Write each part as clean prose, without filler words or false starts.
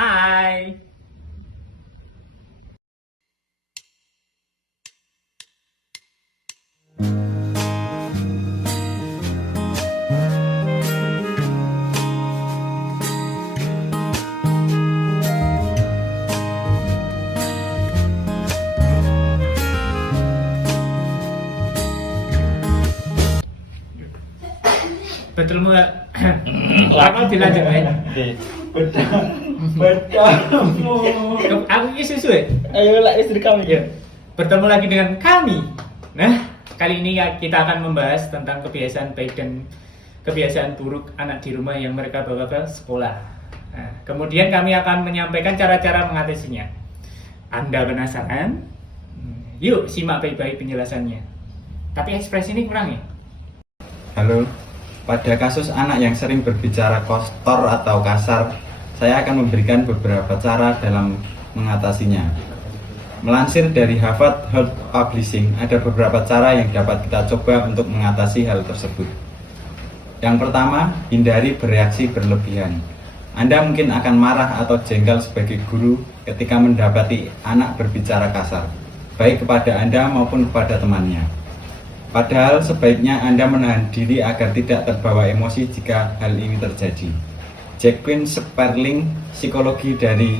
Hai. Betul mu? Apa dilanjut wae? Berkamu. Aku ini sesuai. Ayo lah istri kamu. Ya. Bertemu lagi dengan kami. Nah, kali ini kita akan membahas tentang kebiasaan baik dan kebiasaan buruk anak di rumah yang mereka bawa ke sekolah. Nah, kemudian kami akan menyampaikan cara-cara mengatasinya. Anda penasaran? Yuk simak baik-baik penjelasannya. Tapi ekspresi ini kurang ya? Halo, pada kasus anak yang sering berbicara kotor atau kasar, saya akan memberikan beberapa cara dalam mengatasinya. Melansir dari Harvard Health Publishing, ada beberapa cara yang dapat kita coba untuk mengatasi hal tersebut. Yang pertama, hindari bereaksi berlebihan. Anda mungkin akan marah atau jengkel sebagai guru ketika mendapati anak berbicara kasar, baik kepada Anda maupun kepada temannya. Padahal sebaiknya Anda menahan diri agar tidak terbawa emosi jika hal ini terjadi. Jacqueline Sperling, psikologi dari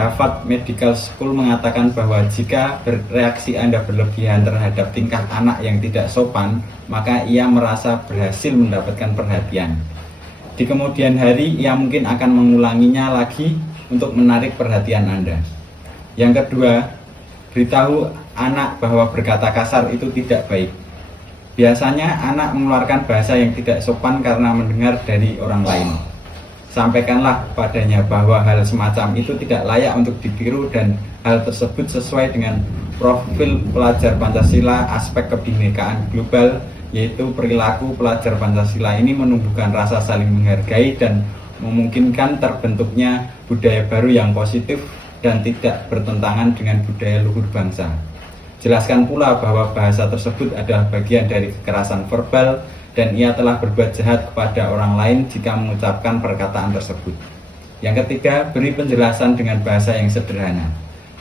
Harvard Medical School mengatakan bahwa jika bereaksi Anda berlebihan terhadap tingkah anak yang tidak sopan, maka ia merasa berhasil mendapatkan perhatian. Di kemudian hari, ia mungkin akan mengulanginya lagi untuk menarik perhatian Anda. Yang kedua, beritahu anak bahwa berkata kasar itu tidak baik. Biasanya anak mengeluarkan bahasa yang tidak sopan karena mendengar dari orang lain. Sampaikanlah padanya bahwa hal semacam itu tidak layak untuk ditiru dan hal tersebut sesuai dengan profil pelajar Pancasila aspek kebinekaan global, yaitu perilaku pelajar Pancasila ini menumbuhkan rasa saling menghargai dan memungkinkan terbentuknya budaya baru yang positif dan tidak bertentangan dengan budaya luhur bangsa. Jelaskan pula bahwa bahasa tersebut adalah bagian dari kekerasan verbal dan ia telah berbuat jahat kepada orang lain jika mengucapkan perkataan tersebut. Yang ketiga, beri penjelasan dengan bahasa yang sederhana.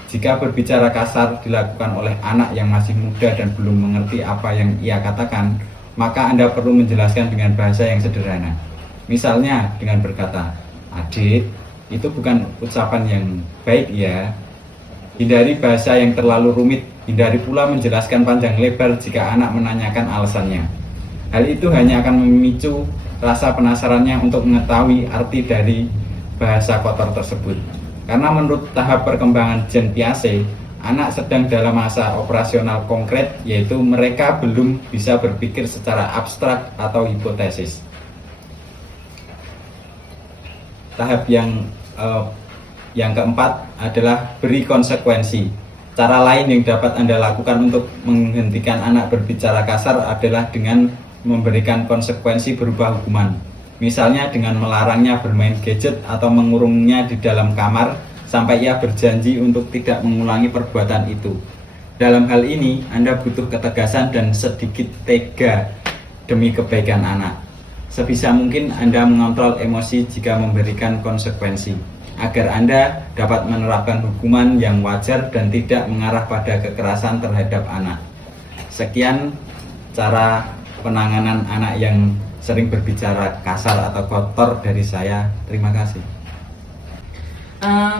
Jika berbicara kasar dilakukan oleh anak yang masih muda dan belum mengerti apa yang ia katakan, maka Anda perlu menjelaskan dengan bahasa yang sederhana. Misalnya dengan berkata, "Adik, itu bukan ucapan yang baik ya." Hindari bahasa yang terlalu rumit. Hindari pula menjelaskan panjang lebar jika anak menanyakan alasannya. Hal itu hanya akan memicu rasa penasarannya untuk mengetahui arti dari bahasa kotor tersebut. Karena menurut tahap perkembangan Jean Piaget, anak sedang dalam masa operasional konkret, yaitu mereka belum bisa berpikir secara abstrak atau hipotesis. Tahap yang keempat adalah beri konsekuensi. Cara lain yang dapat Anda lakukan untuk menghentikan anak berbicara kasar adalah dengan memberikan konsekuensi berupa hukuman. Misalnya dengan melarangnya bermain gadget atau mengurungnya di dalam kamar sampai ia berjanji untuk tidak mengulangi perbuatan itu. Dalam hal ini, Anda butuh ketegasan dan sedikit tega demi kebaikan anak. Sebisa mungkin Anda mengontrol emosi jika memberikan konsekuensi, agar Anda dapat menerapkan hukuman yang wajar dan tidak mengarah pada kekerasan terhadap anak. Sekian cara penanganan anak yang sering berbicara kasar atau kotor dari saya. Terima kasih.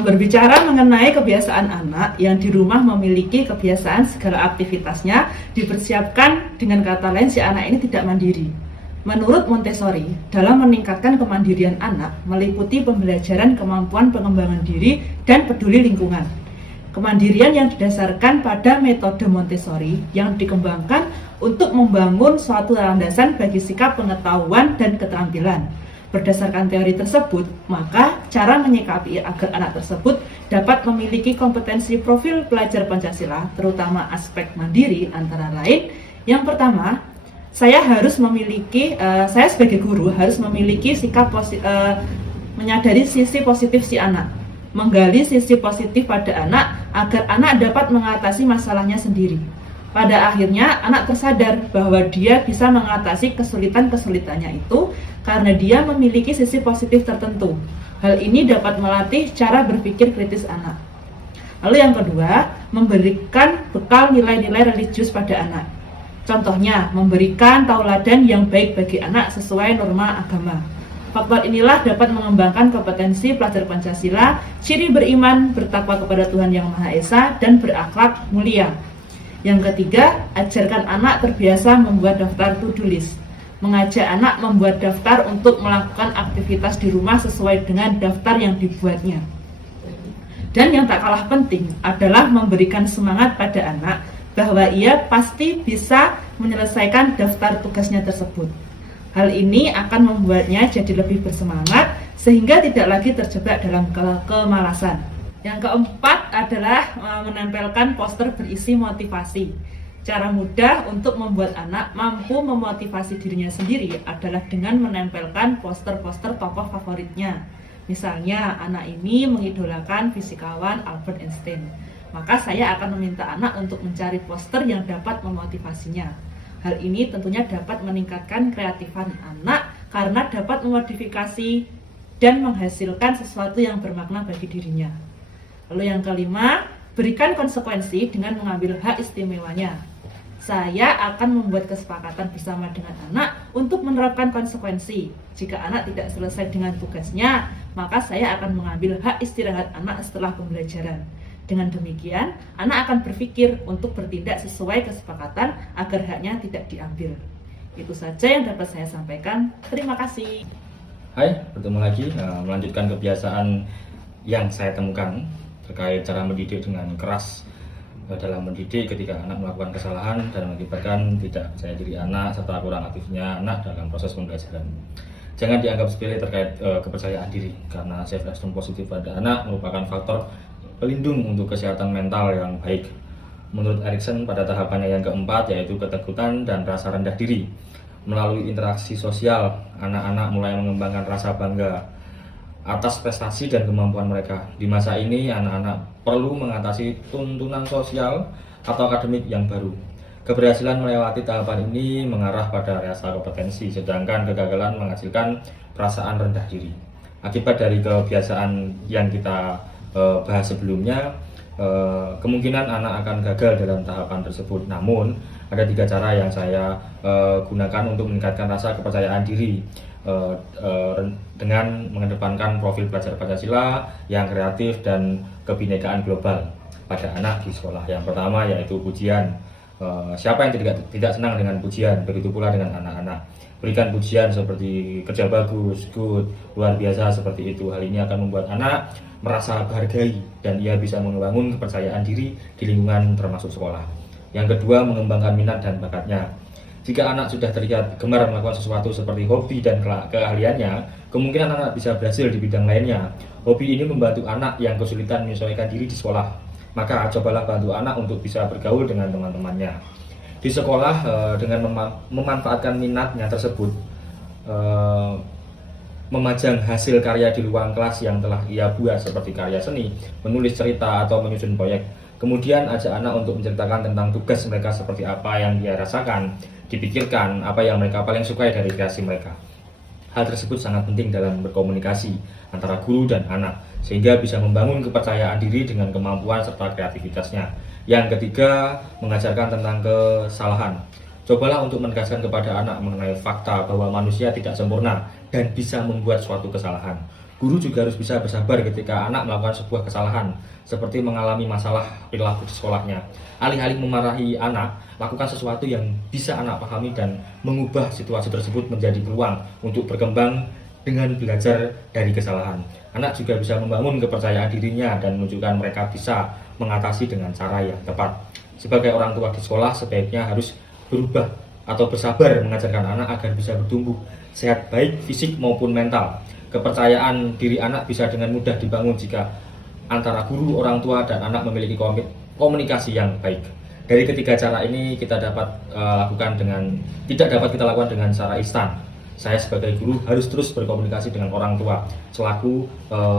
Berbicara mengenai kebiasaan anak yang di rumah memiliki kebiasaan segala aktivitasnya dipersiapkan, dengan kata lain si anak ini tidak mandiri. Menurut Montessori, dalam meningkatkan kemandirian anak meliputi pembelajaran kemampuan pengembangan diri dan peduli lingkungan. Kemandirian yang didasarkan pada metode Montessori yang dikembangkan untuk membangun suatu landasan bagi sikap pengetahuan dan keterampilan. Berdasarkan teori tersebut, maka cara menyikapi agar anak tersebut dapat memiliki kompetensi profil pelajar Pancasila, terutama aspek mandiri antara lain. Yang pertama, saya sebagai guru harus memiliki sikap menyadari sisi positif si anak, menggali sisi positif pada anak agar anak dapat mengatasi masalahnya sendiri. Pada akhirnya anak tersadar bahwa dia bisa mengatasi kesulitan-kesulitannya itu karena dia memiliki sisi positif tertentu. Hal ini dapat melatih cara berpikir kritis anak. Lalu yang kedua, memberikan bekal nilai-nilai religius pada anak. Contohnya, memberikan tauladan yang baik bagi anak sesuai norma agama. Faktor inilah dapat mengembangkan kompetensi pelajar Pancasila, ciri beriman, bertakwa kepada Tuhan Yang Maha Esa, dan berakhlak mulia. Yang ketiga, ajarkan anak terbiasa membuat daftar to-do list. Mengajak anak membuat daftar untuk melakukan aktivitas di rumah sesuai dengan daftar yang dibuatnya. Dan yang tak kalah penting adalah memberikan semangat pada anak bahwa ia pasti bisa menyelesaikan daftar tugasnya tersebut. Hal ini akan membuatnya jadi lebih bersemangat sehingga tidak lagi terjebak dalam kemalasan. Yang keempat adalah menempelkan poster berisi motivasi. Cara mudah untuk membuat anak mampu memotivasi dirinya sendiri adalah dengan menempelkan poster-poster tokoh favoritnya. Misalnya, anak ini mengidolakan fisikawan Albert Einstein. Maka saya akan meminta anak untuk mencari poster yang dapat memotivasinya. Hal ini tentunya dapat meningkatkan kreatifan anak karena dapat memodifikasi dan menghasilkan sesuatu yang bermakna bagi dirinya. Lalu yang kelima, berikan konsekuensi dengan mengambil hak istimewanya. Saya akan membuat kesepakatan bersama dengan anak untuk menerapkan konsekuensi. Jika anak tidak selesai dengan tugasnya, maka saya akan mengambil hak istirahat anak setelah pembelajaran. Dengan demikian, anak akan berpikir untuk bertindak sesuai kesepakatan agar haknya tidak diambil. Itu saja yang dapat saya sampaikan. Terima kasih. Hai, bertemu lagi. Melanjutkan kebiasaan yang saya temukan terkait cara mendidik dengan keras dalam mendidik ketika anak melakukan kesalahan dan mengakibatkan tidak percaya diri anak serta kurang aktifnya anak dalam proses pembelajaran. Jangan dianggap sepele terkait kepercayaan diri, karena self-esteem positif pada anak merupakan faktor pelindung untuk kesehatan mental yang baik. Menurut Erikson, pada tahapannya yang keempat, yaitu ketakutan dan rasa rendah diri. Melalui interaksi sosial, anak-anak mulai mengembangkan rasa bangga atas prestasi dan kemampuan mereka. Di masa ini, anak-anak perlu mengatasi tuntunan sosial atau akademik yang baru. Keberhasilan melewati tahapan ini mengarah pada rasa kompetensi, sedangkan kegagalan menghasilkan perasaan rendah diri. Akibat dari kebiasaan yang kita bahas sebelumnya, kemungkinan anak akan gagal dalam tahapan tersebut. Namun, ada 3 cara yang saya gunakan untuk meningkatkan rasa kepercayaan diri dengan mengedepankan profil pelajar Pancasila yang kreatif dan kebinekaan global pada anak di sekolah. Yang pertama yaitu pujian. Siapa yang tidak senang dengan pujian? Begitu pula dengan anak-anak. Berikan pujian seperti kerja bagus, good, luar biasa, seperti itu. Hal ini akan membuat anak merasa berhargai dan ia bisa membangun kepercayaan diri di lingkungan termasuk sekolah. Yang kedua, mengembangkan minat dan bakatnya. Jika anak sudah terlihat gemar melakukan sesuatu seperti hobi dan keahliannya, kemungkinan anak bisa berhasil di bidang lainnya. Hobi ini membantu anak yang kesulitan menyesuaikan diri di sekolah. Maka cobalah bantu anak untuk bisa bergaul dengan teman-temannya. Di sekolah, dengan memanfaatkan minatnya tersebut, memajang hasil karya di ruang kelas yang telah ia buat seperti karya seni, menulis cerita atau menyusun proyek. Kemudian ajak anak untuk menceritakan tentang tugas mereka seperti apa yang dia rasakan, dipikirkan apa yang mereka paling sukai dari kreasi mereka. Hal tersebut sangat penting dalam berkomunikasi antara guru dan anak, sehingga bisa membangun kepercayaan diri dengan kemampuan serta kreativitasnya. Yang ketiga, mengajarkan tentang kesalahan. Cobalah untuk menegaskan kepada anak mengenai fakta bahwa manusia tidak sempurna dan bisa membuat suatu kesalahan. Guru juga harus bisa bersabar ketika anak melakukan sebuah kesalahan, seperti mengalami masalah perilaku di sekolahnya. Alih-alih memarahi anak, lakukan sesuatu yang bisa anak pahami dan mengubah situasi tersebut menjadi peluang untuk berkembang dengan belajar dari kesalahan. Anak juga bisa membangun kepercayaan dirinya dan menunjukkan mereka bisa mengatasi dengan cara yang tepat. Sebagai orang tua di sekolah, sebaiknya harus berubah atau bersabar mengajarkan anak agar bisa bertumbuh sehat baik fisik maupun mental. Kepercayaan diri anak bisa dengan mudah dibangun jika antara guru, orang tua, dan anak memiliki komunikasi yang baik. Dari ketiga cara ini kita tidak dapat kita lakukan dengan cara instan. Saya sebagai guru harus terus berkomunikasi dengan orang tua selaku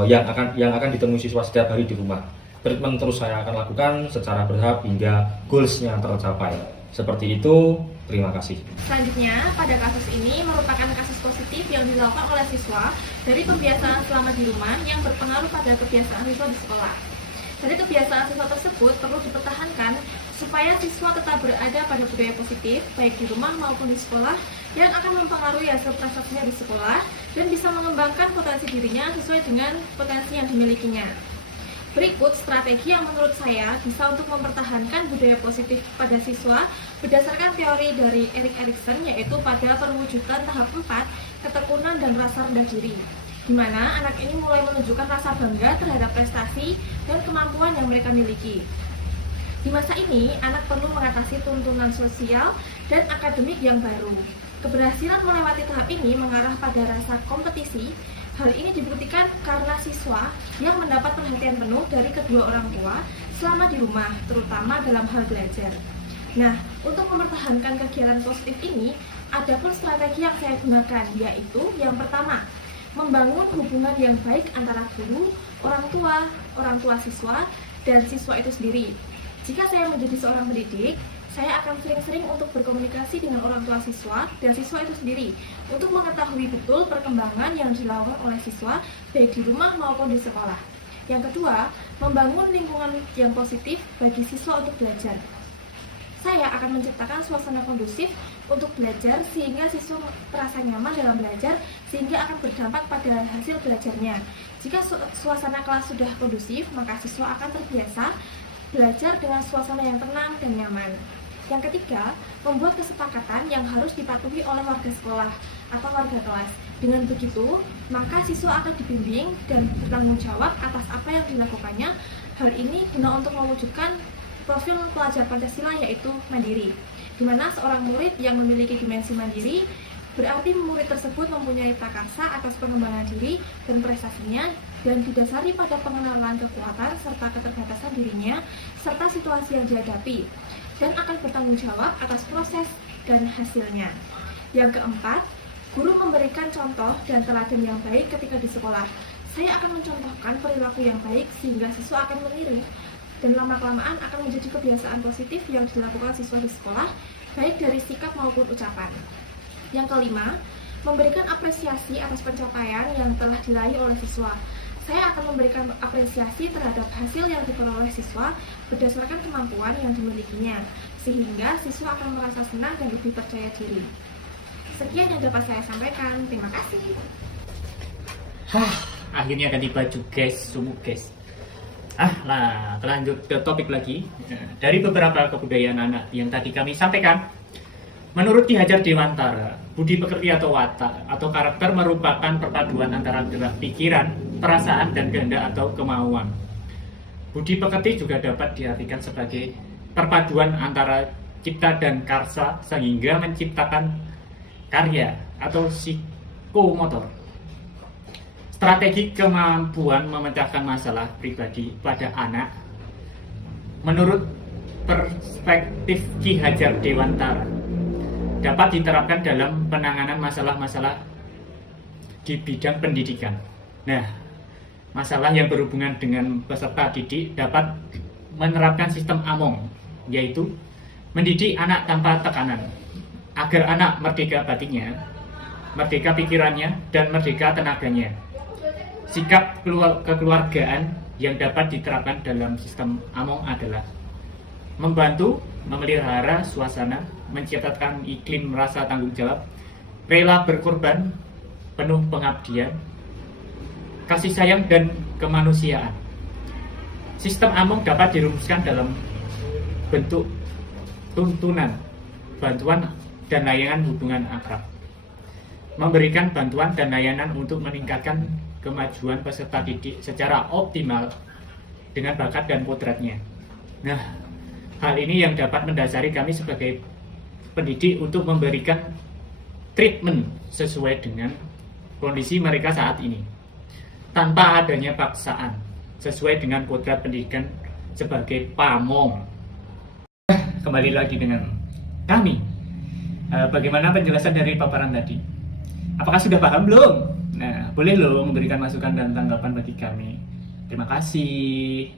yang akan ditemui siswa setiap hari di rumah. Treatment terus saya akan lakukan secara bertahap hingga goalsnya tercapai. Seperti itu. Terima kasih. Selanjutnya, pada kasus ini merupakan kasus positif yang dilakukan oleh siswa dari pembiasaan selama di rumah yang berpengaruh pada kebiasaan siswa di sekolah. Dari kebiasaan siswa tersebut perlu dipertahankan supaya siswa tetap berada pada budaya positif baik di rumah maupun di sekolah yang akan mempengaruhi hasil prestasinya di sekolah dan bisa mengembangkan potensi dirinya sesuai dengan potensi yang dimilikinya. Berikut strategi yang menurut saya bisa untuk mempertahankan budaya positif pada siswa berdasarkan teori dari Erik Erikson, yaitu pada perwujudan tahap 4, ketekunan dan rasa rendah diri, di mana anak ini mulai menunjukkan rasa bangga terhadap prestasi dan kemampuan yang mereka miliki. Di masa ini, anak perlu mengatasi tuntunan sosial dan akademik yang baru. Keberhasilan melewati tahap ini mengarah pada rasa kompetisi. Hal ini dibuktikan karena siswa yang mendapat perhatian penuh dari kedua orang tua selama di rumah, terutama dalam hal belajar. Nah, untuk mempertahankan kegiatan positif ini, ada pun strategi yang saya gunakan, yaitu yang pertama, membangun hubungan yang baik antara guru, orang tua siswa, dan siswa itu sendiri. Jika saya menjadi seorang pendidik, saya akan sering-sering untuk berkomunikasi dengan orang tua siswa dan siswa itu sendiri untuk mengetahui betul perkembangan yang dilakukan oleh siswa baik di rumah maupun di sekolah. Yang kedua, membangun lingkungan yang positif bagi siswa untuk belajar. Saya akan menciptakan suasana kondusif untuk belajar sehingga siswa terasa nyaman dalam belajar sehingga akan berdampak pada hasil belajarnya. Jika suasana kelas sudah kondusif, maka siswa akan terbiasa belajar dengan suasana yang tenang dan nyaman. Yang ketiga, membuat kesepakatan yang harus dipatuhi oleh warga sekolah atau warga kelas. Dengan begitu, maka siswa akan dibimbing dan bertanggung jawab atas apa yang dilakukannya. Hal ini guna untuk mewujudkan profil pelajar Pancasila, yaitu mandiri, di mana seorang murid yang memiliki dimensi mandiri berarti murid tersebut mempunyai prakarsa atas pengembangan diri dan prestasinya dan didasari pada pengenalan kekuatan serta keterbatasan dirinya serta situasi yang dihadapi dan akan bertanggung jawab atas proses dan hasilnya. Yang keempat, guru memberikan contoh dan teladan yang baik ketika di sekolah. Saya akan mencontohkan perilaku yang baik sehingga siswa akan meniru dan lama-kelamaan akan menjadi kebiasaan positif yang dilakukan siswa di sekolah, baik dari sikap maupun ucapan. Yang kelima, memberikan apresiasi atas pencapaian yang telah diraih oleh siswa. Saya akan memberikan apresiasi terhadap hasil yang diperoleh siswa berdasarkan kemampuan yang dimilikinya, sehingga siswa akan merasa senang dan lebih percaya diri. Sekian yang dapat saya sampaikan. Terima kasih. Akhirnya ganti baju guys, sumuk guys. Nah, lanjut ke topik lagi. Dari beberapa kebudayaan anak yang tadi kami sampaikan, menurut Ki Hajar Dewantara, budi pekerti atau watak atau karakter merupakan perpaduan antara gerak pikiran, perasaan, dan kehendak atau kemauan. Budi pekerti juga dapat diartikan sebagai perpaduan antara cipta dan karsa sehingga menciptakan karya atau psikomotor. Strategi kemampuan memecahkan masalah pribadi pada anak menurut perspektif Ki Hajar Dewantara dapat diterapkan dalam penanganan masalah-masalah di bidang pendidikan. Nah, masalah yang berhubungan dengan peserta didik dapat menerapkan sistem AMONG, yaitu mendidik anak tanpa tekanan, agar anak merdeka batinnya, merdeka pikirannya, dan merdeka tenaganya. Sikap kekeluargaan yang dapat diterapkan dalam sistem AMONG adalah membantu memelihara suasana, menciptakan iklim rasa tanggung jawab, rela berkorban, penuh pengabdian, kasih sayang, dan kemanusiaan. Sistem AMONG dapat dirumuskan dalam bentuk tuntunan, bantuan, dan layanan hubungan akrab. Memberikan bantuan dan layanan untuk meningkatkan kemajuan peserta didik secara optimal dengan bakat dan kodratnya. Nah, hal ini yang dapat mendasari kami sebagai pendidik untuk memberikan treatment sesuai dengan kondisi mereka saat ini, tanpa adanya paksaan, sesuai dengan kodrat pendidikan sebagai PAMONG. Kembali lagi dengan kami. Bagaimana penjelasan dari paparan tadi? Apakah sudah paham belum? Nah, boleh loh memberikan masukan dan tanggapan bagi kami. Terima kasih.